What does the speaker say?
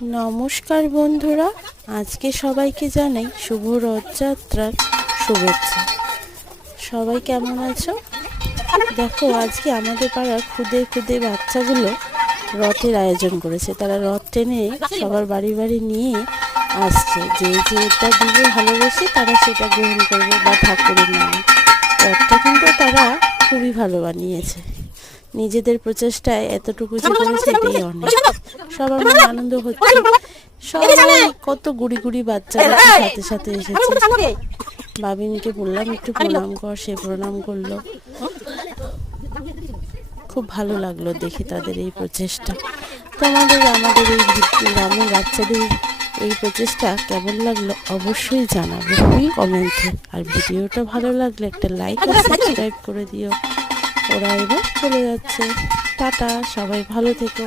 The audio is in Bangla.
নমস্কার বন্ধুরা, আজকে সবাইকে জানাই শুভ রথযাত্রার শুভেচ্ছা। সবাই কেমন আছো? দেখো, আজকে আমাদের পাড়ার খুদে খুদে বাচ্চাগুলো রথের আয়োজন করেছে। তারা রথ টেনে সবার বাড়ি বাড়ি নিয়ে আসছে। যে যেটা দিবে ভালোবেসে তারা সেটা গ্রহণ করবে বা ঠাকুরের নামে। রথটা কিন্তু তারা খুবই ভালো বানিয়েছে। নিজেদের প্রচেষ্টায় এতটুকু যে করেছে এটাই অনেক। সবার মনে আনন্দ হচ্ছে। সবাই কত গুড়ি গুড়ি বাচ্চারা সাথে সাথে এসেছে। বাবিনকে বললাম একটু প্রণাম কর, সে প্রণাম করলো। খুব ভালো লাগলো দেখে তাদের এই প্রচেষ্টা। তোমাদের আমাদের এই গ্রামের বাচ্চাদের এই প্রচেষ্টা কেমন লাগলো অবশ্যই জানাবে কমেন্টে। আর ভিডিওটা ভালো লাগলে একটা লাইক আর সাবস্ক্রাইব করে দিও। ওরা এবার চলে যাচ্ছে। টাটা, সবাই ভালো থেকো।